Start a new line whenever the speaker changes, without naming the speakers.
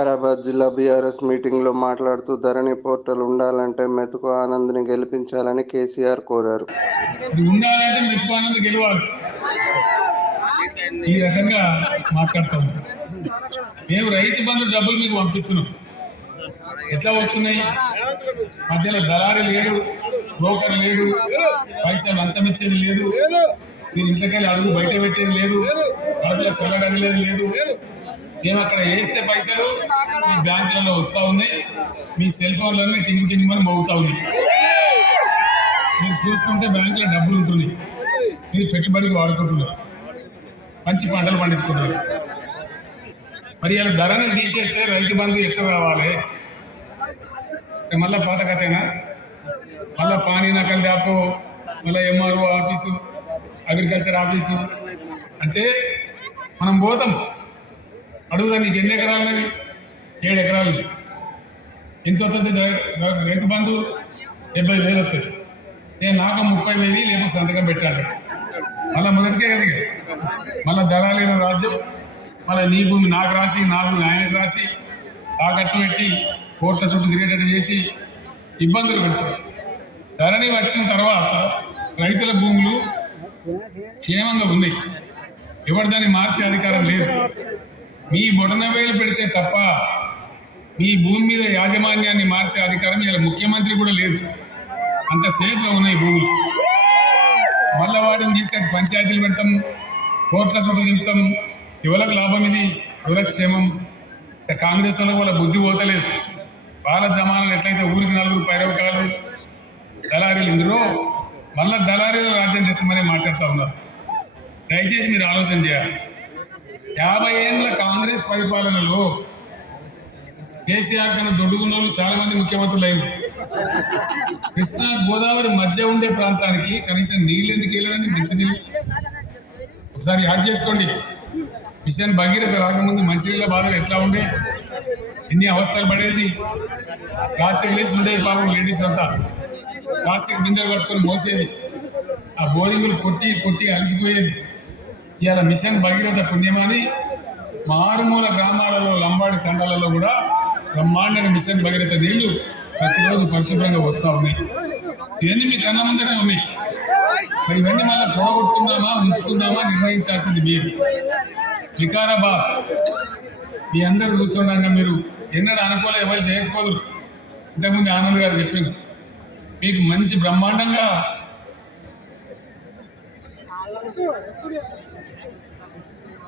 వికారాబాద్ జిల్లా బీఆర్ఎస్ మీటింగ్లో మాట్లాడుతూ ధరణి పోర్టల్ ఉండాలంటే మెతుకు ఆనంద్ని గెలిపించాలని కేసీఆర్ కోరారు.
ఉండాలంటే మెతుకు ఆనంద్ గెలవాలి. ఈ రకంగా మాట్లాడతాం. మేము రైతు బంధు డబ్బులు మీకు పంపిస్తున్నాం. ఎట్లా వస్తున్నాయి? మధ్యలో దళారి లేడు బ్రోకర్ లేడు పైసలు లంచం ఇచ్చేది లేదు మీరు ఇంట్లోకి వెళ్ళి అడుగు బయట పెట్టేది లేదు అడుగులో సెలవు అడిగేది లేదు. మేము అక్కడ వేస్తే పైసలు మీ బ్యాంకులలో వస్తూ ఉన్నాయి. మీ సెల్ ఫోన్లన్నీ టింగు టింగు అని మోగుతూ ఉన్నాయి. మీరు చూసుకుంటే బ్యాంకులో డబ్బులు ఉంటున్నాయి. మీరు పెట్టుబడికి వాడుకుంటున్నారు. మంచి పంటలు పండించుకుంటున్నారు. మరి ఇలా ధరని తీసేస్తే రైతు బంధు ఎక్కడ రావాలి? మళ్ళీ పాత కథేనా? మళ్ళా పానీ నకలు దాపు మళ్ళీ ఎంఆర్ఓ ఆఫీసు అగ్రికల్చర్ ఆఫీసు. అంటే మనం పోతాం. అడుగుదా నీకు ఎన్ని ఎకరాలున్నది ఏడు ఎకరాలున్నాయి ఎంత వస్తుంది? రైతు బంధు డెబ్బై వేలు వస్తుంది. నేను నాకు ముప్పై వేలు లేకపోతే సంతకం పెట్టాడు మళ్ళీ మొదటికే కదా మళ్ళీ ధరాలేని రాజ్యం. మళ్ళీ నీ భూమి నాకు రాసి నా భూమి ఆయనకు రాసి తాకట్లు పెట్టి కోట్ల చుట్టూ తిరిగేటట్టు చేసి ఇబ్బందులు పెడతారు. ధరణి వచ్చిన తర్వాత రైతుల భూములు క్షేమంగా ఉన్నాయి. ఎవరి దాన్ని మార్చే అధికారం లేదు. మీ బొటన పెడితే తప్ప మీ భూమి మీద యాజమాన్యాన్ని మార్చే అధికారం ఇలా ముఖ్యమంత్రి కూడా లేదు. అంత సేఫ్గా ఉన్నాయి భూములు. మళ్ళీ వాటిని తీసుకొచ్చి పంచాయతీలు పెడతాం కోట్ల చుట్టూ దింపుతాం. ఎవరికి లాభం ఇది? ఎవరికి క్షేమం కాంగ్రెస్ వాళ్ళకి వాళ్ళ బుద్ధి పోతలేదు. వాళ్ళ జమానాలు ఎట్లయితే ఊరికి నలుగురు పైరవకాలు దళారీలు ఇందులో మళ్ళా దళారీలు రాజ్యం తెస్తామని మాట్లాడుతూ ఉన్నారు. దయచేసి మీరు ఆలోచన చేయాలి. యాభై ఏళ్ళ కాంగ్రెస్ పరిపాలనలో కేసీఆర్ కన్నా దొడ్డుకున్న వాళ్ళు చాలా మంది ముఖ్యమంత్రులు అయింది కృష్ణా గోదావరి మధ్య ఉండే ప్రాంతానికి కనీసం నీళ్ళు ఎందుకు వెళ్ళదని మంచినీళ్ళు ఒకసారి యాద్ చేసుకోండి. మిషన్ భగీరథ రాకముందు మంచినీళ్ళ బాధలు ఎట్లా ఉండే? ఎన్ని అవస్థలు పడేది? రాత్రి లేచి ఉండే పాపం లేడీస్ అంతా. ప్లాస్టిక్ బిందెలు పట్టుకొని మోసేది. ఆ బోరింగులు కొట్టి కొట్టి అలసిపోయేది. ఇవాళ మిషన్ భగీరథ పుణ్యమని మారుమూల గ్రామాలలో లంబాడి తండాలలో కూడా బ్రహ్మాండమైన మిషన్ భగీరథ నీళ్ళు ప్రతిరోజు పరిశుభ్రంగా వస్తూ ఉన్నాయి. ఇవన్నీ మీ కన్న ముందరే ఉన్నాయి. మరి ఇవన్నీ మళ్ళీ పోగొట్టుకుందామా ఉంచుకుందామా నిర్ణయించాల్సింది మీరు. వికారాబాద్. మీ అందరు చూస్తుండగా మీరు ఎన్నడూ అనుకోలే ఎవరు చేయకపోదు ఇంతకుముందు ఆనంద్ గారు చెప్పింది మీకు మంచి బ్రహ్మాండంగా